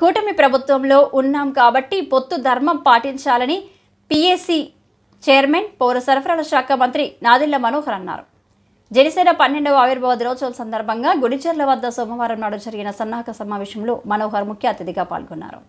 కూటమి ప్రభుత్వంలో ఉన్నాం కాబట్టి పొత్తు ధర్మం పాటించాలని పీఏసీ చైర్మన్ పౌర సరఫరాల శాఖ మంత్రి నాదెళ్ల మనోహర్ అన్నారు. జనసేన 12వ ఆవిర్భావ దినోత్సవం సందర్భంగా గుడిచెర్ల వద్ద సోమవారం నాడు జరిగిన సన్నాహక సమావేశంలో మనోహర్ ముఖ్య అతిథిగా పాల్గొన్నారు.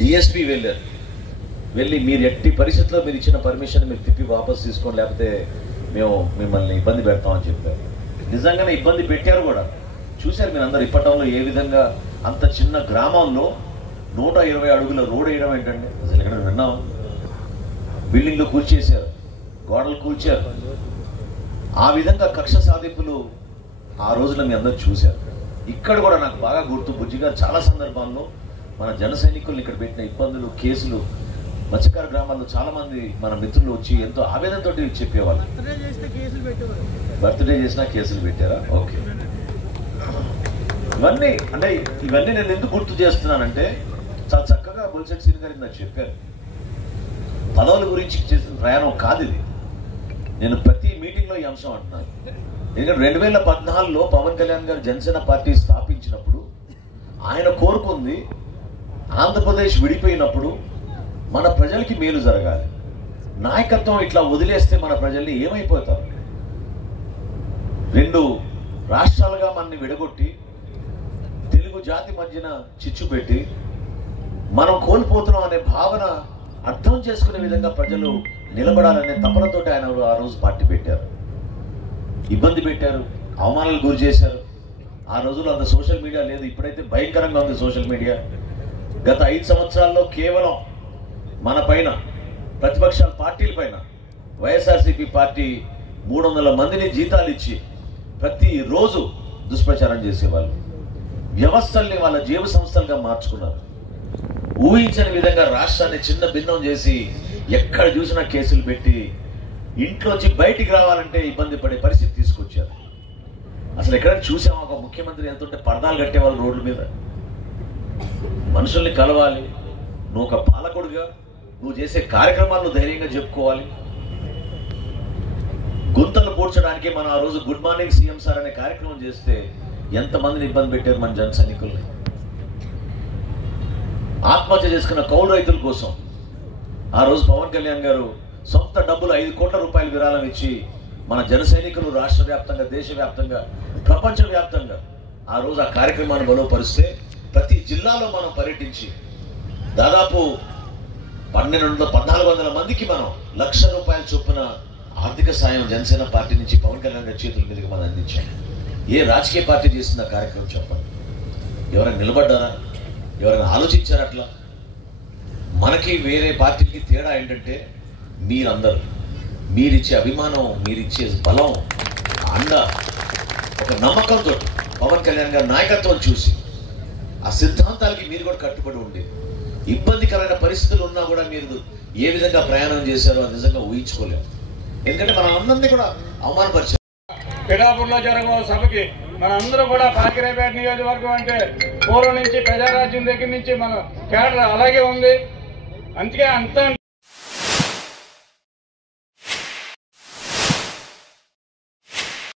డిఎస్పీ వెళ్ళారు. వెళ్ళి మీరు ఎట్టి పరిస్థితుల్లో మీరు ఇచ్చిన పర్మిషన్ మీరు తిప్పి వాపస్ తీసుకోండి, లేకపోతే మేము మిమ్మల్ని ఇబ్బంది పెడతామని చెప్పారు. నిజంగానే ఇబ్బంది పెట్టారు కూడా. చూశారు మీరు అందరు. ఇప్పటంలో ఏ విధంగా అంత చిన్న గ్రామంలో 120 అడుగుల రోడ్ వేయడం ఏంటండి? అసలు ఎక్కడ విన్నాం? బిల్డింగ్లు కూల్చేశారు, గోడలు కూల్చారు. ఆ విధంగా కక్ష సాధింపులు ఆ రోజున మీ అందరూ చూశారు. ఇక్కడ కూడా నాకు బాగా గుర్తు, బుజ్జి గారు చాలా సందర్భాల్లో మన జన సైనికులను ఇక్కడ పెట్టిన ఇబ్బందులు, కేసులు, మత్స్యకార గ్రామాల్లో చాలా మంది మన మిత్రులు వచ్చి ఎంతో ఆవేదనతో చెప్పేవాళ్ళు. బర్త్డే చేసినా కేసులు పెట్టారా? ఓకే. ఇవన్నీ నేను ఎందుకు గుర్తు చేస్తున్నానంటే, చాలా చక్కగా బొలిశెట్టి శ్రీను గారికి నాకు చెప్పారు. పదవుల గురించి చేసిన ప్రయాణం కాదు ఇది. నేను ప్రతి మీటింగ్లో ఈ అంశం అంటున్నాను. ఎందుకంటే 2014లో పవన్ కళ్యాణ్ గారు జనసేన పార్టీ స్థాపించినప్పుడు ఆయన కోరుకుంది ఆంధ్రప్రదేశ్ విడిపోయినప్పుడు మన ప్రజలకి మేలు జరగాలి. నాయకత్వం ఇట్లా వదిలేస్తే మన ప్రజల్ని ఏమైపోతారు? 2 రాష్ట్రాలుగా మనని విడగొట్టి తెలుగు జాతి మధ్యన చిచ్చు పెట్టి మనం కోల్పోతున్నాం అనే భావన అర్థం చేసుకునే విధంగా ప్రజలు నిలబడాలనే తపనతో ఆయన ఆ రోజు పార్టీ పెట్టారు. ఇబ్బంది పెట్టారు, అవమానాలు గురి చేశారు. ఆ రోజుల్లో అంత సోషల్ మీడియా లేదు. ఇప్పుడైతే భయంకరంగా ఉంది సోషల్ మీడియా. గత 5 సంవత్సరాల్లో కేవలం మన పైన, ప్రతిపక్షాల పార్టీల పైన వైఎస్ఆర్సీపీ పార్టీ 300 మందిని జీతాలు ఇచ్చి ప్రతిరోజు దుష్ప్రచారం చేసేవాళ్ళు. వ్యవస్థల్ని వాళ్ళ జీవ సంస్థలుగా మార్చుకున్నారు. ఊహించని విధంగా రాష్ట్రాన్ని చిన్న భిన్నం చేసి ఎక్కడ చూసినా కేసులు పెట్టి ఇంట్లోంచి బయటికి రావాలంటే ఇబ్బంది పడే పరిస్థితి తీసుకొచ్చారు. అసలు ఎక్కడైనా చూసామా ఒక ముఖ్యమంత్రి వెళ్తుంటే పరదాలు కట్టేవాళ్ళు రోడ్ల మీద? మనుషుల్ని కలవాలి. నువ్వు ఒక పాలకుడిగా నువ్వు చేసే కార్యక్రమాలను ధైర్యంగా చెప్పుకోవాలి. గుంతలు పూడ్చడానికి మనం ఆ రోజు గుడ్ మార్నింగ్ సీఎం సార్ అనే కార్యక్రమం చేస్తే ఎంతమందిని ఇబ్బంది పెట్టారు మన జన సైనికుల్ని. ఆత్మహత్య చేసుకున్న కౌలు రైతుల కోసం ఆ రోజు పవన్ కళ్యాణ్ గారు సొంత డబ్బులు 5 కోట్ల రూపాయలు విరాళం ఇచ్చి మన జన సైనికులు రాష్ట్ర వ్యాప్తంగా, దేశవ్యాప్తంగా, ప్రపంచవ్యాప్తంగా ఆ రోజు ఆ కార్యక్రమాన్ని బలపరిస్తే ప్రతి జిల్లాలో మనం పర్యటించి దాదాపు 1400 మందికి మనం ₹1,00,000 చొప్పున ఆర్థిక సాయం జనసేన పార్టీ నుంచి పవన్ కళ్యాణ్ గారి చేతుల మీదుగా మనం అందించాం. ఏ రాజకీయ పార్టీ చేసిన కార్యక్రమం చెప్పండి? ఎవరైనా నిలబడ్డారా? ఎవరైనా ఆలోచించారా? అట్లా మనకి వేరే పార్టీకి తేడా ఏంటంటే మీరందరూ మీరిచ్చే అభిమానం, మీరిచ్చే బలం, అండ, ఒక నమ్మకంతో పవన్ కళ్యాణ్ గారి నాయకత్వం చూసి ఆ సిద్ధాంతాలకి మీరు కూడా కట్టుబడి ఉండి ఇబ్బందికరమైన పరిస్థితులు ఉన్నా కూడా మీరు ఏ విధంగా ప్రయాణం చేశారో అది నిజంగా ఊహించుకోలేము. ఎందుకంటే మన అందరినీ కూడా అవమానపరిచారు. పిఠాపురంలో జరగబో సభకి మనందరూ కూడా పాకిరేపేట నియోజకవర్గం అంటే పూర్వం నుంచి ప్రజారాజ్యం దగ్గర నుంచి మన కేడర్ అలాగే ఉంది. అందుకే అంత